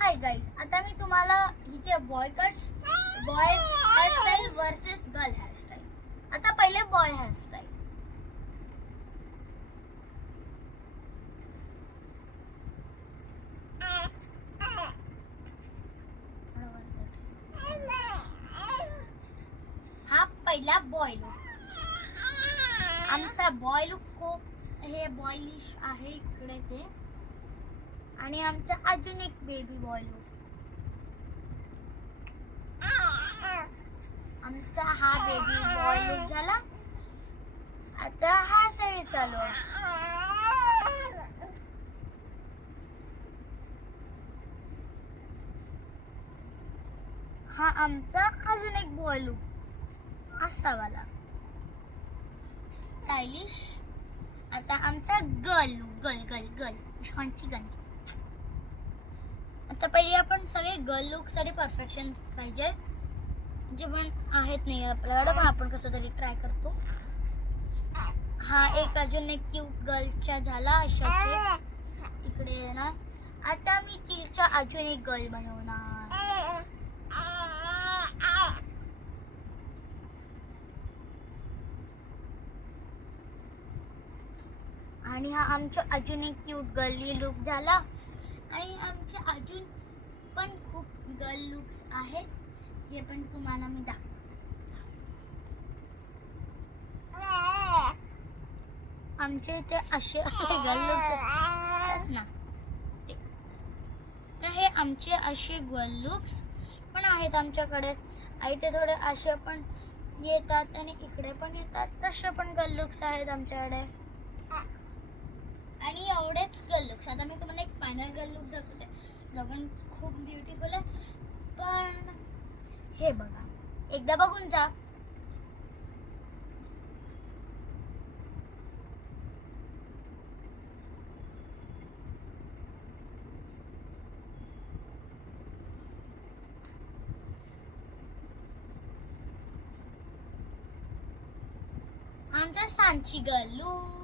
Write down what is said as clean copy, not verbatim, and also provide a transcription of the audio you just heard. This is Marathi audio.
हाय गाईज, आता मी तुम्हाला हिचे boy hairstyle versus girl hairstyle. आता पहिले बॉय हेअरस्टाईल. हा पहिला बॉय लुक. आमचा बॉय लुक खूप हे बॉयलिश आहे इकडे ते. आणि आमचा अजून एक बेबी बॉय लुक. आमचा हा बेबी बॉय लुक झाला. आता हा साईड चालू आहे. हा आमचा अजून एक बॉय लुक असा वाला स्टायलिश. आता आमचा गर्ल लुक. Girl शांची girl. आता पहिले आपण सगळे गर्ल लुक साठी परफेक्शन पाहिजे जे पण आहेत नाही आपल्याकडे, पण आपण कसं तरी ट्राय करतो. हा एक अजून एक क्यूट गर्लचा झाला अशाचे इकडे येणार. आता मी तिच्या अजून एक गर्ल बनवणार. आणि हा आमचा अजून एक क्यूट गर्ली लुक झाला. आणि आमचे अजून पण खूप गर्ल लुक्स आहेत जे पण तुम्हाला मी दाखवते. आमच्या इथे असे गर्ल लुक्स आहेत ना, तर हे आमचे असे गर्ल लुक्स पण आहेत आमच्याकडे. इथे थोडे असे पण येतात आणि इकडे पण येतात, तसे पण गर्ल लुक्स आहेत आमच्याकडे. आणि एवढेच गर्ल लुक्स. आता मी तुम्हाला एक फायनल गर्ल लुक दाखवते जो पण खूप ब्युटिफुल आहे. पण हे बघा, एकदा बघून जा. आमचा सांची गर्ल लुक.